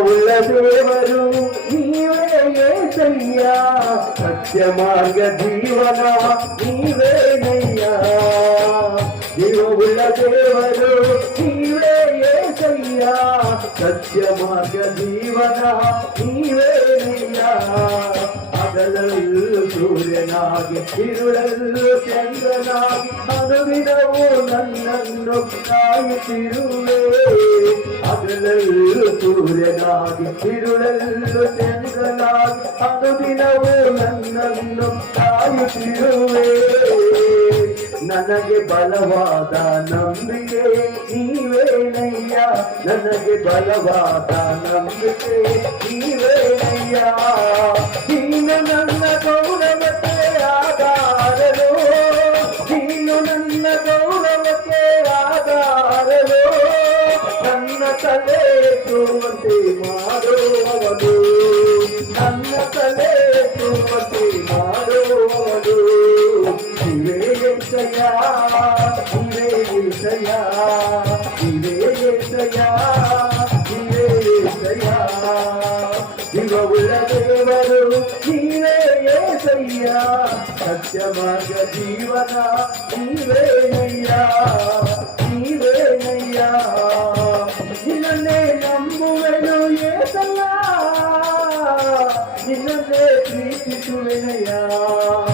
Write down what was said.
జీవముల దేవరు నీవే ఏసయ్యా సత్య మార్గ జీవన నీవేనయ్యా జీవముల దేవరు నీవే ఏసయ్యా సత్య మార్గ జీవన నీవేనయ్యా ಹಗಲಲ್ಲೂ ಸೂರ್ಯನಾಗಿ ತಿರುಳಲ್ಲೂ ಚಂದ್ರನಾಗಿ ಅನುವಿನವು ನನ್ನನ್ನು ಕಾಯುತ್ತಿರುವೆ ಹಗಲಲ್ಲೂ ಸೂರ್ಯನಾಗಿ ತಿರುಳಲ್ಲೂ ಚಂದ್ರನಾಗಿ ಅನುದಿನವು ನನ್ನನ್ನು ಕಾಯುತ್ತಿರುವೆ ನನಗೆ ಬಲವಾದ ನಂಬಿಕೆ ನೀವೇನಯ್ಯ ನನಗೆ ಬಲವಾದ ನಂಬಿಕೆ ನೀವೇನಯ್ಯ ತಲೆ ಎತ್ತುವಂತೆ ಮಾಡುವವನು ನನ್ನ ತಲೆ ಎತ್ತುವಂತೆ ಮಾಡುವವನು ಇವೆ ಎಸಯ ಇವೆ ಎಸಯ ಇವೆ ಎಸಯ ಇವೆ ಎಸಯ ಜೀವವುಳ್ಳ ದೇವರು ನೀವೇ ಏಸಯ್ಯ ಸತ್ಯ ಮಾರ್ಗ ಜೀವನ ನೀವೇನಯ್ಯ ನೀವೇನಯ್ಯ ನಿನ್ನನ್ನೇ में प्रीति तुम नया